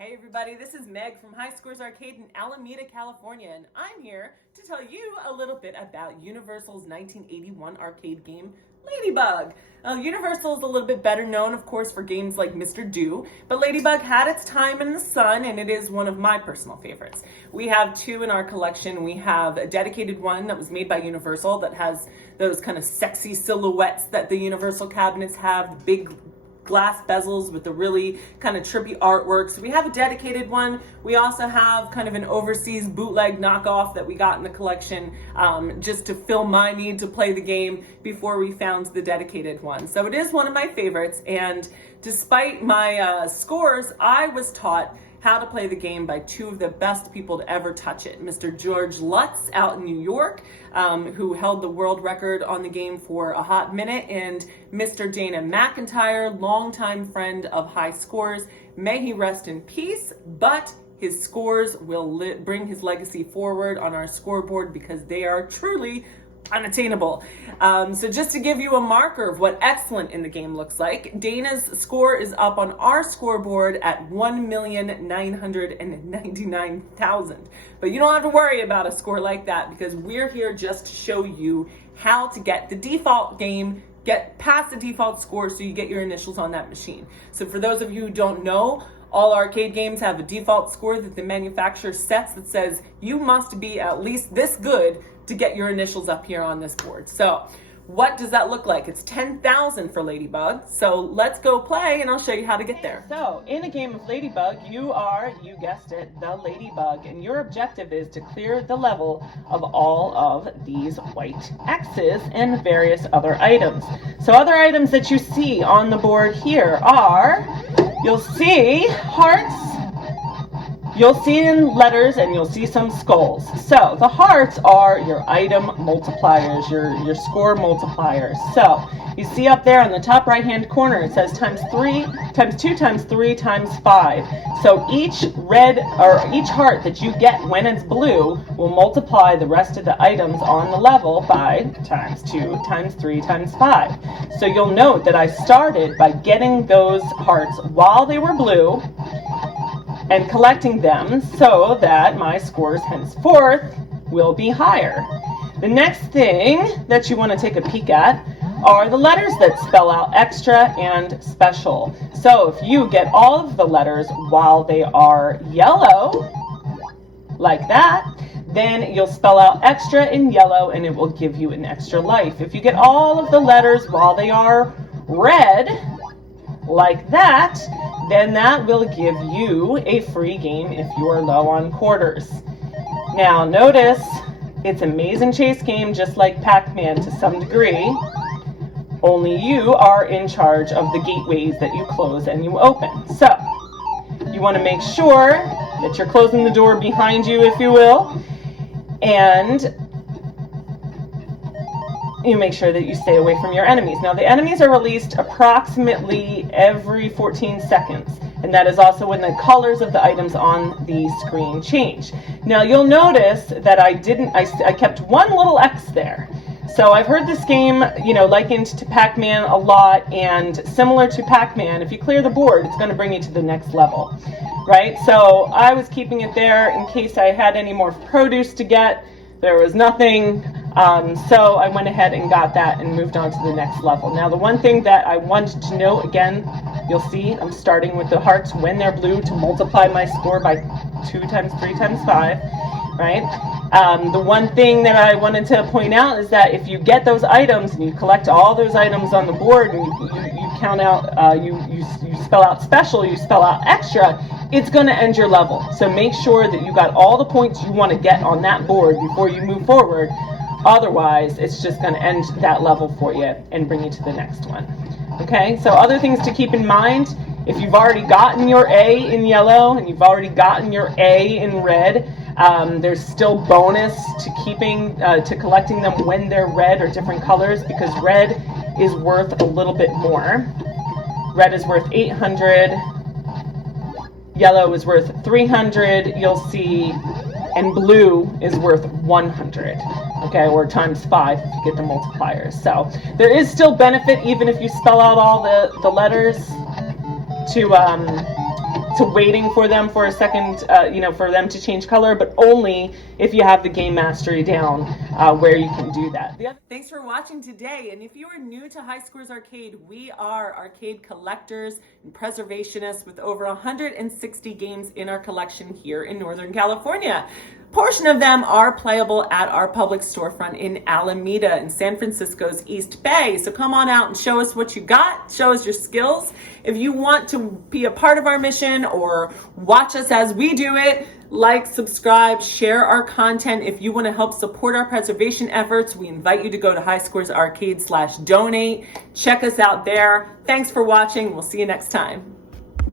Hey everybody, this is Meg from High Scores Arcade in Alameda, California, and I'm here to tell you a little bit about Universal's 1981 arcade game, Ladybug. Universal is a little bit better known, of course, for games like Mr. Do, but Ladybug had its time in the sun, and it is one of my personal favorites. We have two in our collection. We have a dedicated one that was made by Universal that has those kind of sexy silhouettes that the Universal cabinets have, the big glass bezels with the really kind of trippy artwork. So we have a dedicated one. We also have kind of an overseas bootleg knockoff that we got in the collection just to fill my need to play the game before we found the dedicated one. So it is one of my favorites, and despite my scores, I was taught how to play the game by two of the best people to ever touch it. Mr. George Lutz out in New York, who held the world record on the game for a hot minute, and Mr. Dana McIntyre, longtime friend of High Scores. May he rest in peace, but his scores will bring his legacy forward on our scoreboard because they are truly unattainable. So just to give you a marker of what excellent in the game looks like, Dana's score is up on our scoreboard at 1,999,000. But you don't have to worry about a score like that because we're here just to show you how to get the default game, get past the default score so you get your initials on that machine. So for those of you who don't know, all arcade games have a default score that the manufacturer sets that says you must be at least this good to get your initials up here on this board. So what does that look like? It's 10,000 for Ladybug. So let's go play and I'll show you how to get there. So in a game of Ladybug, you guessed it, the Ladybug, and your objective is to clear the level of all of these white X's and various other items. So other items that you see on the board here are, you'll see hearts, you'll see in letters, and you'll see some skulls. So the hearts are your item multipliers, your score multipliers. So you see up there on the top right hand corner it says times 3, times 2, times 3, times 5. So each heart that you get when it's blue will multiply the rest of the items on the level by times 2, times 3, times 5. So you'll note that I started by getting those hearts while they were blue and collecting them so that my scores henceforth will be higher. The next thing that you want to take a peek at are the letters that spell out extra and special. So if you get all of the letters while they are yellow, like that, then you'll spell out extra in yellow and it will give you an extra life. If you get all of the letters while they are red, like that, then that will give you a free game if you are low on quarters. Now notice, it's a maze and chase game just like Pac-Man to some degree, only you are in charge of the gateways that you close and you open. So, you want to make sure that you're closing the door behind you, if you will, and you make sure that you stay away from your enemies. Now the enemies are released approximately every 14 seconds, and that is also when the colors of the items on the screen change. Now you'll notice that I kept one little X there. So I've heard this game, likened to Pac-Man a lot, and similar to Pac-Man, if you clear the board, it's going to bring you to the next level, right? So I was keeping it there in case I had any more produce to get. There was nothing. So I went ahead and got that and moved on to the next level. Now the one thing that I wanted to know, again, you'll see I'm starting with the hearts when they're blue to multiply my score by 2 times 3 times 5, right? The one thing that I wanted to point out is that if you get those items and you collect all those items on the board and you count out, you spell out special, you spell out extra, it's going to end your level. So make sure that you got all the points you want to get on that board before you move forward. Otherwise, it's just going to end that level for you and bring you to the next one. Okay, so other things to keep in mind, if you've already gotten your A in yellow and you've already gotten your A in red, there's still bonus to collecting them when they're red or different colors, because red is worth a little bit more. Red is worth 800, yellow is worth 300, you'll see, and blue is worth 100. Okay, or times 5 if you get the multipliers. So there is still benefit even if you spell out all the letters to to waiting for them for a second, for them to change color, but only if you have the game mastery down where you can do that. Thanks for watching today. And if you are new to High Scores Arcade, we are arcade collectors and preservationists with over 160 games in our collection here in Northern California. A portion of them are playable at our public storefront in Alameda in San Francisco's East Bay. So come on out and show us what you got, show us your skills. If you want to be a part of our mission or watch us as we do it, like, subscribe, share our content. If you want to help support our preservation efforts, we invite you to go to highscoresarcade.com/donate. Check us out there. Thanks for watching. We'll see you next time.